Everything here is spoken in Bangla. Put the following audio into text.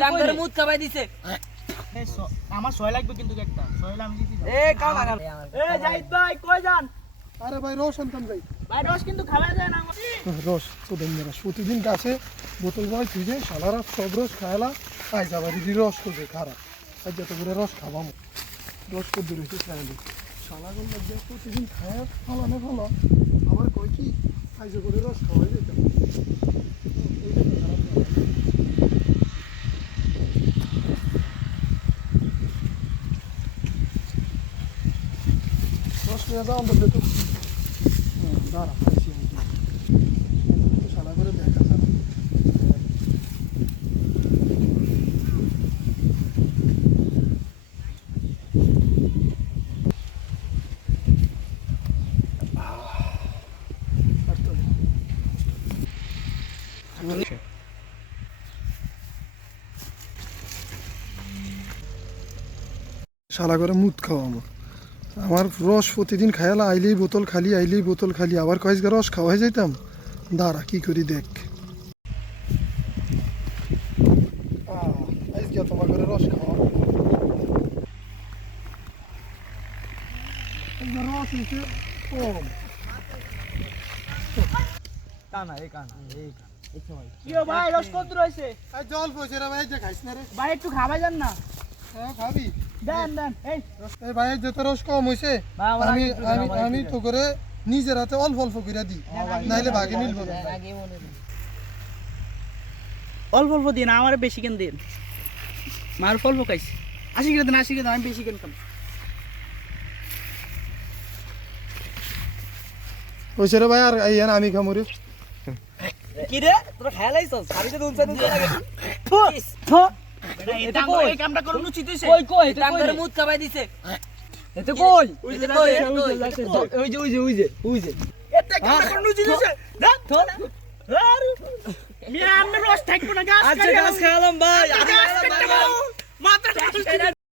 টান করে মুত খাবাই দিছে। আমার 6 লাগবে কিন্তু একটা 6 আমি দিছি। জাহিদ ভাই কই যান? আরে ভাই রস আনতাম যাই। ভাই রস কিন্তু খাওয়া যায় না আমার। রস চোদন মেরা প্রতিদিন গাছে বোতল বয় ফ্রিজে সালারা সব রস খায়লা আই যাবা দিদি রস করবে খারাপ আর যত করে রস খাবাম রস করতে রয়েছে খায়ালি শালাগুলো লাগবে প্রতিদিন খায় ফলানে ফলা আবার কয় কি আইজে করে রস খাওয়াই যেতে রস নিয়ে যাও আমরা দেখো দাঁড়া পাইছি আমি শালা করে দেখা যাবে শালা করে মুদ খাওয়া আমার রস প্রতিদিন খায়ালা আইলেই বোতল খালি আবার কয়েক রস খাওয়াই যাইতাম দাঁড়া কি করি দেখ আজকে তোমার ঘরে রস খাওয়া রস হইছে কম কানা এই কানা কি ও ভাই রস কত রইছে? আর জল পয়সা রে ভাই যে খাইছ না রে ভাই একটু খাওয়া যান না। হ্যাঁ খাবি দেন এই এই ভাই যত রস কম হইছে আমি আমি আমি তো করে নিজের হাতে অল্প অল্প করে দিই নাইলে ভাগে মিলবো না অল্প অল্প দিন আমার বেশি কেন দিন মার অল্প খাইছি 80 করে দেন 80 করে দেন আমি বেশি কেন খাম হইছে রে ভাই আর আইয়া আমি খামু রে কি রে তোরা খেলাইছস শাড়িতে দুনছে লাগে এই কামটা করুন উচিত হইছে কই টান করে মুত খাবাই দিছে। এতে কই ওই যে এটা কামটা করুন উচিত হইছে দেখ থোড়া মিয়া আমরা রস থাকবো না গাছ আচ্ছা গাছ খাওয়ালাম ভাই মাত্র